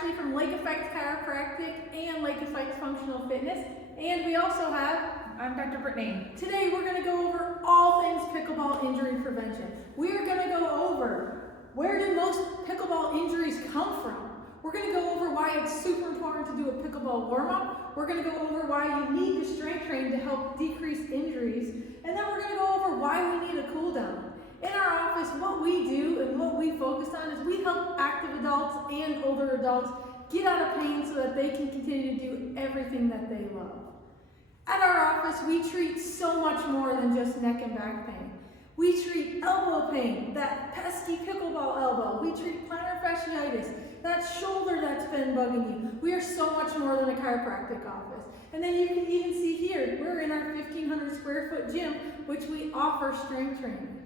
Ashley from Lake Effect Chiropractic and Lake Effect Functional Fitness. And we also have, I'm Dr. Brittany. Today we're going to go over all things pickleball injury prevention. We are going to go over where do most pickleball injuries come from. We're going to go over why it's super important to do a pickleball warm-up. We're going to go over why you need to strength train to help decrease injuries. And then we're going to go over why we need a cool down. In our office, what we do and what we focus on is we help active adults and older adults get out of pain so that they can continue to do everything that they love. At our office, we treat so much more than just neck and back pain. We treat elbow pain, that pesky pickleball elbow. We treat plantar fasciitis, that shoulder that's been bugging you. We are so much more than a chiropractic office. And then you can even see here, we're in our 1,500 square foot gym, which we offer strength training.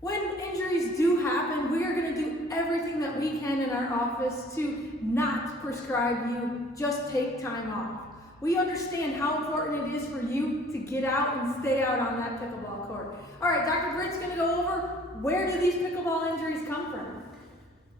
When injuries do happen, we are going to do everything that we can in our office to not prescribe you, just take time off. We understand how important it is for you to get out and stay out on that pickleball court. All right, Dr. Britt's going to go over where do these pickleball injuries come from.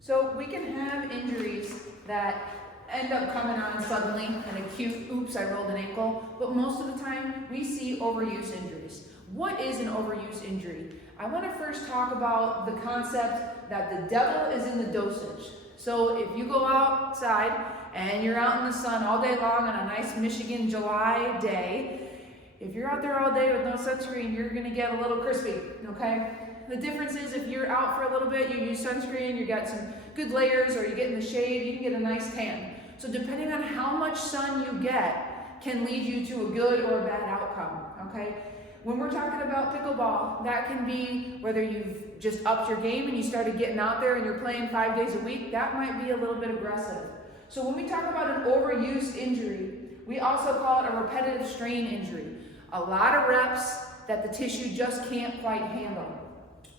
So we can have injuries that end up coming on suddenly, an acute, oops, I rolled an ankle, but most of the time we see overuse injuries. What is an overuse injury? I want to first talk about the concept that the devil is in the dosage. So if you go outside and you're out in the sun all day long on a nice Michigan July day, if you're out there all day with no sunscreen, you're going to get a little crispy, okay? The difference is if you're out for a little bit, you use sunscreen, you got some good layers, or you get in the shade, you can get a nice tan. So depending on how much sun you get can lead you to a good or a bad outcome, okay? When we're talking about pickleball, that can be whether you've just upped your game and you started getting out there and you're playing 5 days a week, that might be a little bit aggressive. So when we talk about an overuse injury, we also call it a repetitive strain injury. A lot of reps that the tissue just can't quite handle.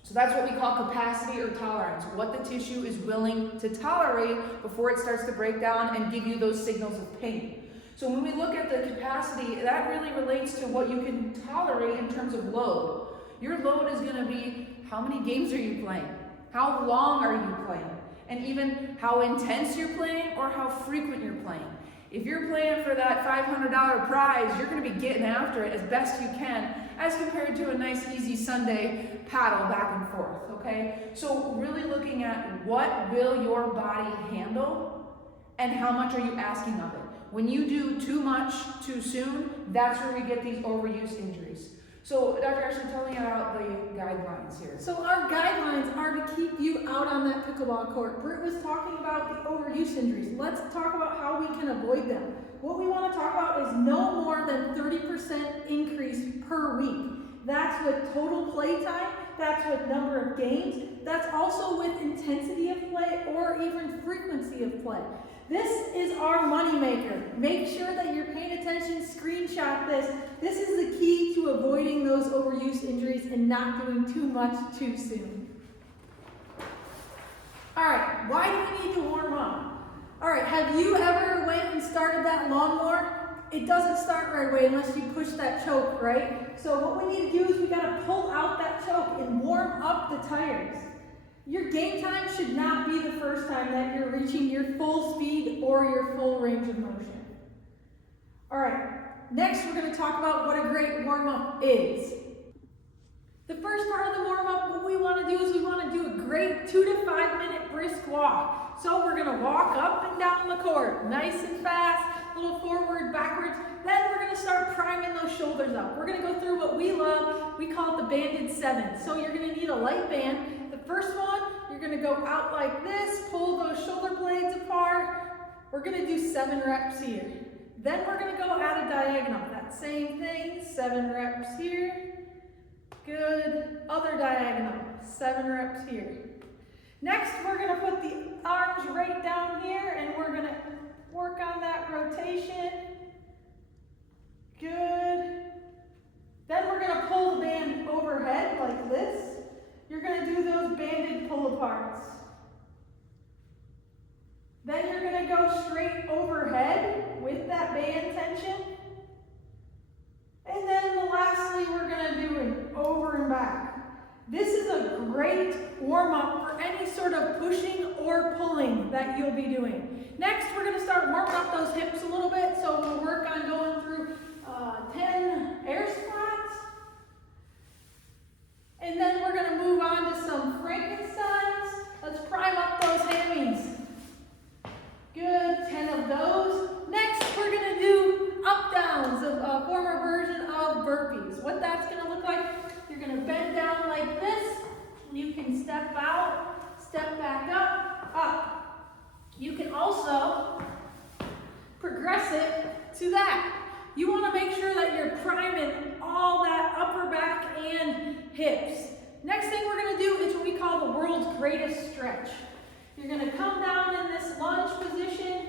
So that's what we call capacity or tolerance, what the tissue is willing to tolerate before it starts to break down and give you those signals of pain. So when we look at the capacity, that really relates to what you can tolerate in terms of load. Your load is going to be how many games are you playing? How long are you playing? And even how intense you're playing or how frequent you're playing. If you're playing for that $500 prize, you're going to be getting after it as best you can as compared to a nice easy Sunday paddle back and forth, okay? So really looking at what will your body handle and how much are you asking of it. When you do too much too soon, that's where we get these overuse injuries. So Dr. Ashley, tell me about the guidelines here. So our guidelines are to keep you out on that pickleball court. Britt was talking about the overuse injuries. Let's talk about how we can avoid them. What we want to talk about is no more than 30% increase per week. That's with total play time, that's with number of games, that's also with intensity of play or even frequency of play. This is our money maker. Make sure that you're paying attention, screenshot this. This is the key to avoiding those overuse injuries and not doing too much too soon. All right, why do we need to warm up? All right, have you ever went and started that lawnmower? It doesn't start right away unless you push that choke, right? So what we need to do is we gotta pull out that choke and warm up the tires. Your game time should not be the first time that you're reaching your full speed or your full range of motion. All right, next we're going to talk about what a great warm-up is. The first part of the warm-up, what we want to do is we want to do a great 2 to 5 minute brisk walk. So we're going to walk up and down the court, nice and fast, a little forward, backwards. Then we're going to start priming those shoulders up. We're going to go through what we love. We call it the banded 7. So you're going to need a light band. The first one, you're going to go out like this, pull those shoulder blades apart. We're going to do 7 reps here. Then we're going to go at a diagonal. That same thing, 7 reps here. Good. Other diagonal, 7 reps here. Next, we're going to put the arms right down here and we're going to work on that rotation. Good. Then we're going to pull the band overhead like this. You're going to do those banded pull-aparts. Then you're going to go straight overhead with that band tension. And then lastly, we're going to do an over and back. This is a great warm-up for any sort of pushing or pulling that you'll be doing. Next, we're gonna start warming up those hips a little bit. So we'll work on going through 10 air squats. And then we're gonna move on to some Frankensteins. Let's prime up those hammies. Good, 10 of those. Next, we're gonna do up downs, a former version of burpees. What that's gonna look like, you're gonna bend down like this. You can step out, step back up, up. You can also progress it to that. You wanna make sure that you're priming all that upper back and hips. Next thing we're gonna do is what we call the world's greatest stretch. You're gonna come down in this lunge position.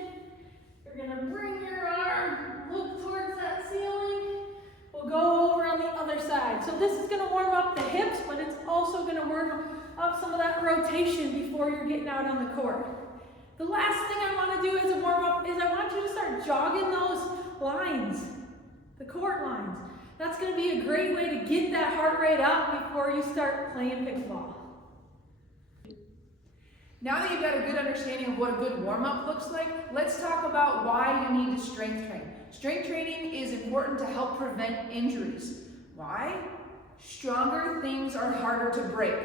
You're gonna bring your arm, look towards that ceiling. We'll go over on the other side. So this is gonna warm up the hips, but it's also gonna warm up some of that rotation before you're getting out on the court. The last thing I wanna do as a warm up is I want you to start jogging those lines, the court lines. That's gonna be a great way to get that heart rate up before you start playing pickleball. Now that you've got a good understanding of what a good warm-up looks like, let's talk about why you need to strength train. Strength training is important to help prevent injuries. Why? Stronger things are harder to break.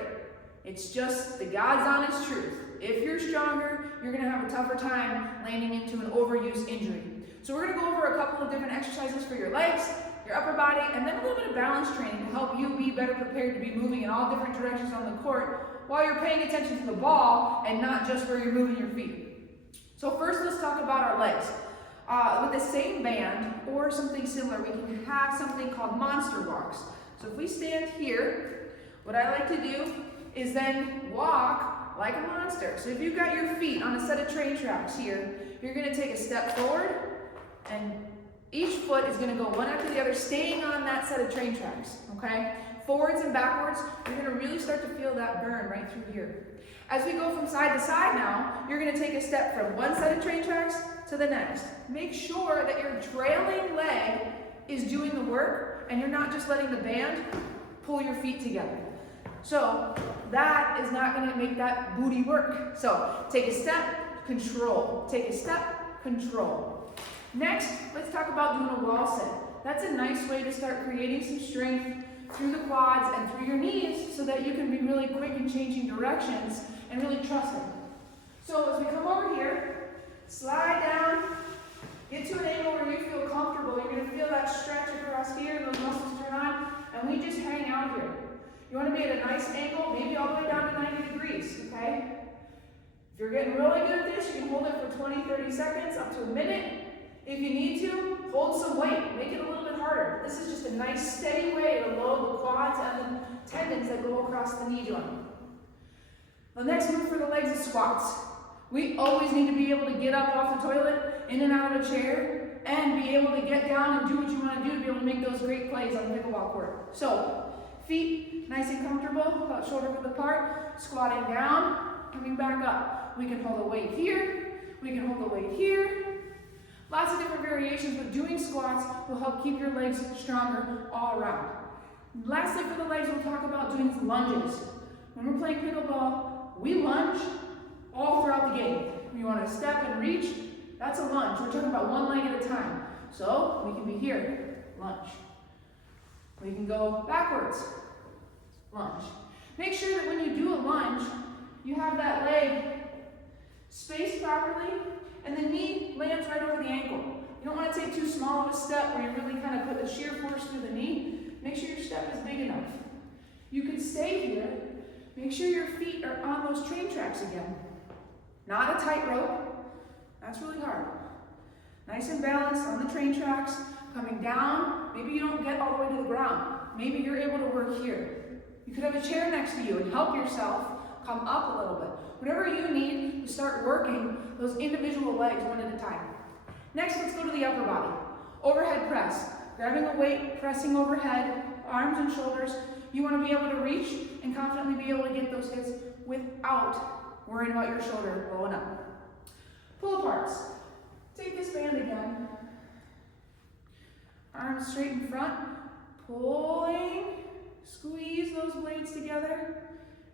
It's just the God's honest truth. If you're stronger, you're gonna have a tougher time landing into an overuse injury. So we're gonna go over a couple of different exercises for your legs, your upper body, and then a little bit of balance training to help you be better prepared to be moving in all different directions on the court while you're paying attention to the ball and not just where you're moving your feet. So first, let's talk about our legs. With the same band or something similar, we can have something called monster walks. So if we stand here, what I like to do is then walk like a monster. So if you've got your feet on a set of train tracks here, you're gonna take a step forward, and each foot is gonna go one after the other, staying on that set of train tracks, okay? Forwards and backwards, you're gonna really start to feel that burn right through here. As we go from side to side now, you're gonna take a step from one set of train tracks to the next. Make sure that your trailing leg is doing the work and you're not just letting the band pull your feet together. So that is not gonna make that booty work. So take a step, control. Take a step, control. Next, let's talk about doing a wall sit. That's a nice way to start creating some strength through the quads and through your knees so that you can be really quick in changing directions and really trusting. So as we come over here, slide down, get to an angle where you feel comfortable. You're gonna feel that stretch across here, those muscles turn on, and we just hang out here. You wanna be at a nice angle, maybe all the way down to 90 degrees, okay? If you're getting really good at this, you can hold it for 20, 30 seconds, up to a minute. If you need to, hold some weight, make it a little bit harder. This is just a nice steady way to load the quads and the tendons that go across the knee joint. The next move for the legs is squats. We always need to be able to get up off the toilet, in and out of a chair, and be able to get down and do what you want to do to be able to make those great plays on the pickleball court. So, feet nice and comfortable, about shoulder width apart, squatting down, coming back up. We can hold a weight here, we can hold a weight here. Lots of different variations, but doing squats will help keep your legs stronger all around. Lastly, for the legs, we'll talk about doing lunges. When we're playing pickleball, we lunge all throughout the game. You want to step and reach, that's a lunge. We're talking about one leg at a time. So we can be here, lunge. We can go backwards, lunge. Make sure that when you do a lunge, you have that leg spaced properly, and the knee lands right over the ankle. You don't want to take too small of a step where you really kind of put a shear force through the knee. Make sure your step is big enough. You can stay here. Make sure your feet are on those train tracks again. Not a tightrope. That's really hard. Nice and balanced on the train tracks, coming down. Maybe you don't get all the way to the ground. Maybe you're able to work here. You could have a chair next to you and help yourself come up a little bit. Whatever you need to start working those individual legs one at a time. Next, let's go to the upper body. Overhead press. Grabbing a weight, pressing overhead, arms and shoulders. You want to be able to reach and confidently be able to get those hits without worrying about your shoulder blowing up. Pull aparts. Take this band again. Arms straight in front. Pulling. Squeeze those blades together.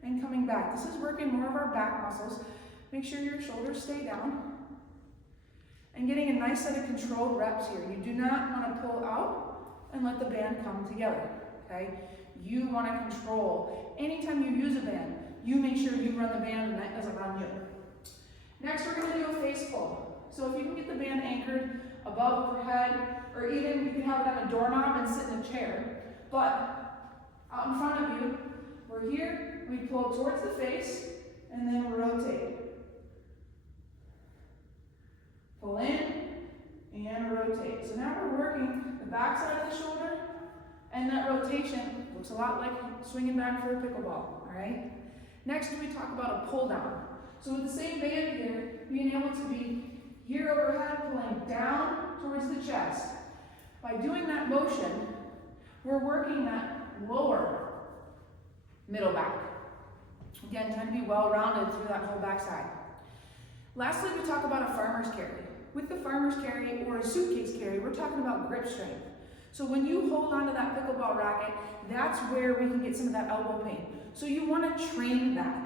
And coming back. This is working more of our back muscles. Make sure your shoulders stay down. and getting a nice set of controlled reps here. You do not want to pull out and let the band come together, okay? You want to control. Anytime you use a band, you make sure you run the band and that doesn't run you. Next, we're going to do a face pull. So if you can get the band anchored above overhead, or even you can have it on a doorknob and sit in a chair. But out in front of you, we're here, we pull towards the face, and then rotate. Pull in, and rotate. So now we're working the back side of the shoulder, and that rotation looks a lot like swinging back for a pickleball, all right? Next, we talk about a pull down. So with the same band here, being able to be here overhead, pulling down towards the chest. By doing that motion, we're working that lower middle back. Again, trying to be well-rounded through that whole backside. Lastly, we talk about a farmer's carry. With the farmer's carry or a suitcase carry, we're talking about grip strength. So when you hold onto that pickleball racket, that's where we can get some of that elbow pain. So you want to train that.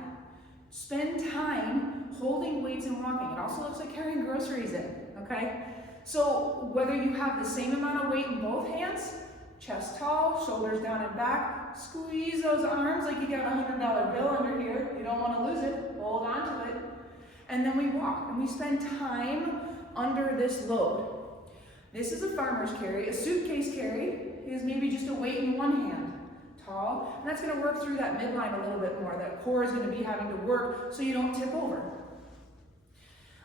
Spend time holding weights and walking. It also looks like carrying groceries in, okay? So whether you have the same amount of weight in both hands, chest tall, shoulders down and back, squeeze those arms like you got a $100 bill under here. You don't want to lose it. Hold on to it. And then we walk and we spend time under this load. This is a farmer's carry. A suitcase carry is maybe just a weight in one hand, tall, and that's going to work through that midline a little bit more. That core is going to be having to work so you don't tip over.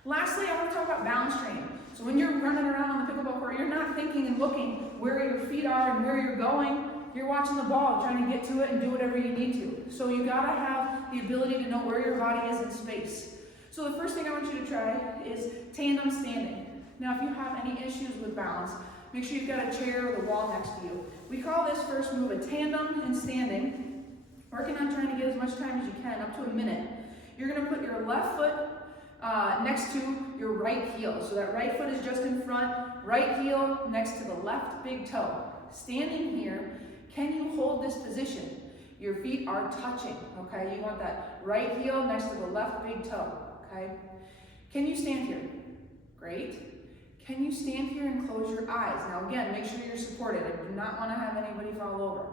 Lastly, I want to talk about balance training. So when you're running around on the pickleball court, you're not thinking and looking where your feet are and where you're going. You're watching the ball, trying to get to it and do whatever you need to. So you got to have the ability to know where your body is in space. So the first thing I want you to try is tandem standing. Now, if you have any issues with balance, make sure you've got a chair or the wall next to you. We call this first move a tandem and standing. Working on trying to get as much time as you can, up to a minute. You're going to put your left foot next to your right heel. So that right foot is just in front, right heel next to the left big toe. Standing here, can you hold this position? Your feet are touching, okay? You want that right heel next to the left big toe, okay? Can you stand here? Great. Can you stand here and close your eyes? Now again, make sure you're supported. I do not want to have anybody fall over.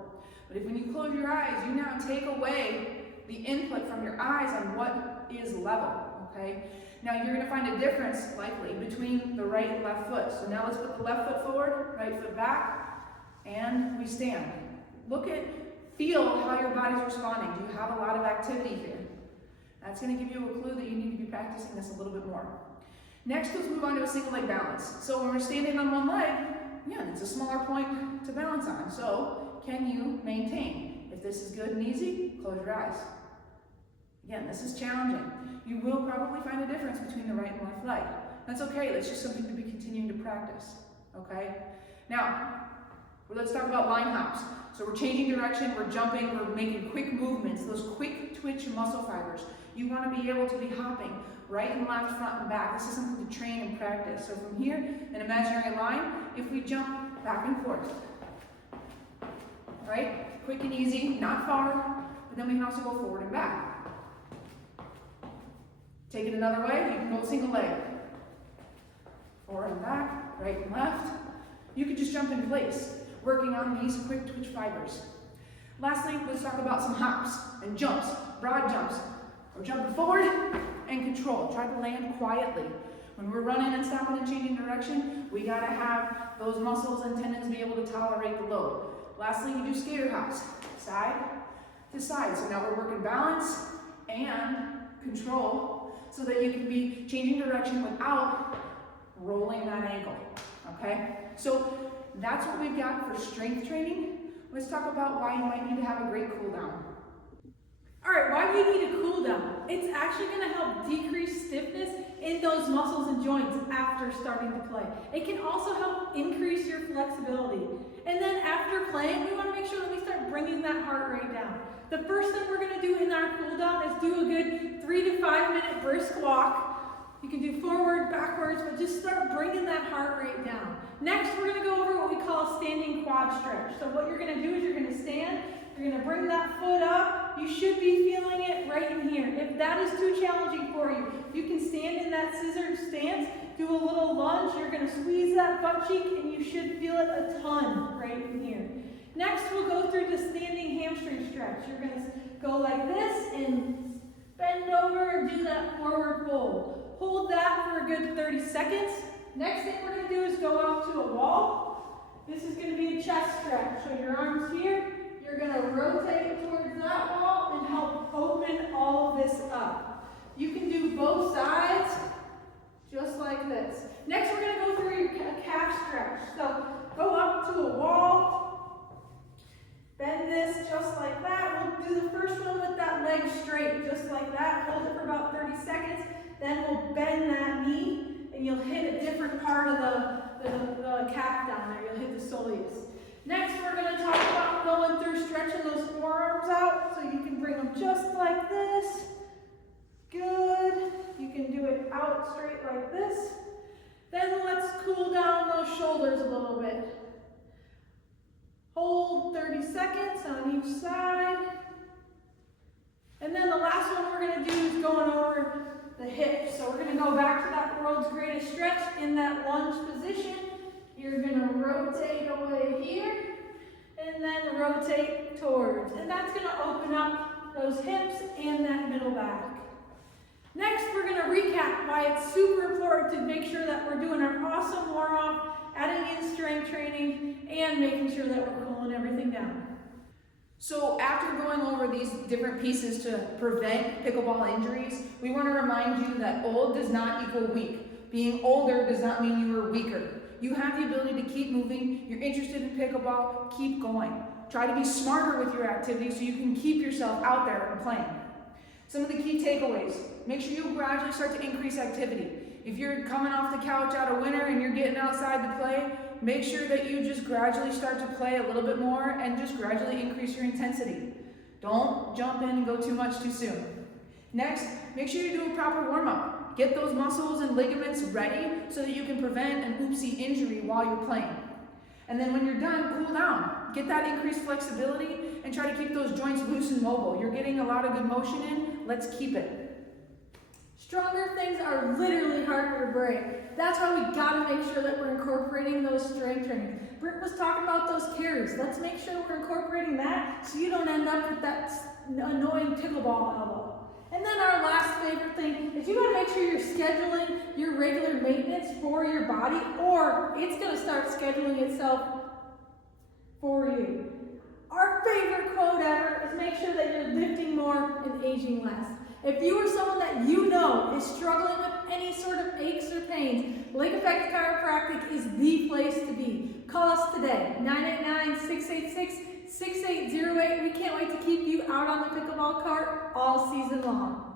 But if when you close your eyes, you now take away the input from your eyes on what is level, okay? Now you're going to find a difference, likely, between the right and left foot. So now let's put the left foot forward, right foot back, and we stand. Feel how your body's responding. Do you have a lot of activity here? That's going to give you a clue that you need to be practicing this a little bit more. Next, let's move on to a single leg balance. So when we're standing on one leg, again, it's a smaller point to balance on. So can you maintain? If this is good and easy, close your eyes. Again, this is challenging. You will probably find a difference between the right and left leg. That's okay. That's just something to be continuing to practice. Okay? Now, let's talk about line hops. So we're changing direction, we're jumping, we're making quick movements, those quick twitch muscle fibers. You want to be able to be hopping right and left, front and back. This is something to train and practice. So from here, an imaginary line, if we jump back and forth. Right? Quick and easy, not far, but then we can also go forward and back. Take it another way, you can go single leg. Forward and back, right and left. You could just jump in place, working on these quick twitch fibers. Lastly, let's talk about some hops and jumps, broad jumps. We're jumping forward and control. Try to land quietly. When we're running and stopping and changing direction, we gotta have those muscles and tendons be able to tolerate the load. Lastly, you do skater hops, side to side. So now we're working balance and control so that you can be changing direction without rolling that ankle, okay? So that's what we've got for strength training. Let's talk about why you might need to have a great cool down. All right, why do you need a cool down? It's actually going to help decrease stiffness in those muscles and joints after starting to play. It can also help increase your flexibility. And then after playing, we want to make sure that we start bringing that heart rate down. The first thing we're going to do in our cool down is do a good 3 to 5 minute brisk walk. You can do forward, backwards, but just start bringing that heart rate down. Next, we're going to go over what we call a standing quad stretch. So what you're going to do is you're going to stand, you're going to bring that foot up. You should be feeling it right in here. If that is too challenging for you, you can stand in that scissor stance do a little lunge. You're gonna squeeze that butt cheek and you should feel it a ton right in here. Next, we'll go through the standing hamstring stretch. You're gonna go like this and bend over and do that forward fold. Hold that for a good 30 seconds. Next thing we're gonna do is go out to a wall. This is gonna be a chest stretch. So your arms here, you're gonna rotate towards that wall and help open all of this up. You can do both sides, just like this. Next, we're gonna go through your calf stretch. So go up to a wall, bend this just like that. We'll do the first one with that leg straight, just like that. Hold it for about 30 seconds. Then we'll bend that knee, and you'll hit a different part of the calf down there. You'll hit the soleus. Next, we're going to talk about going through stretching those forearms out, so you can bring them just like this. Good. You can do it out straight like this. Then let's cool down those shoulders a little bit. Hold 30 seconds on each side. And then the last one we're going to do is going over the hips. So we're going to go back to that world's greatest stretch in that lunge position. You're going to rotate away here and then rotate towards. And that's going to open up those hips and that middle back. Next, we're going to recap why it's super important to make sure that we're doing our awesome warm-up, adding in strength training, and making sure that we're cooling everything down. So after going over these different pieces to prevent pickleball injuries, we want to remind you that old does not equal weak. Being older does not mean you are weaker. You have the ability to keep moving. You're interested in pickleball, keep going. Try to be smarter with your activities so you can keep yourself out there and playing. Some of the key takeaways: make sure you gradually start to increase activity. If you're coming off the couch out of winter and you're getting outside to play, make sure that you just gradually start to play a little bit more and just gradually increase your intensity. Don't jump in and go too much too soon. Next, make sure you do a proper warm-up. Get those muscles and ligaments ready so that you can prevent an oopsie injury while you're playing. And then when you're done, cool down. Get that increased flexibility and try to keep those joints loose and mobile. You're getting a lot of good motion in. Let's keep it. Stronger things are literally harder to break. That's why we gotta make sure that we're incorporating those strength training. Britt was talking about those carries. Let's make sure we're incorporating that so you don't end up with that annoying pickleball elbow. And then our last favorite thing is you gotta make sure you're scheduling your regular maintenance for your body, or it's gonna start scheduling itself for you. Our favorite quote ever is make sure that you're lifting more and aging less. If you are someone that you know is struggling with any sort of aches or pains, Lake Effect Chiropractic is the place to be. Call us today, 989-686-6808. We can't wait to keep you out on the pickleball cart all season long.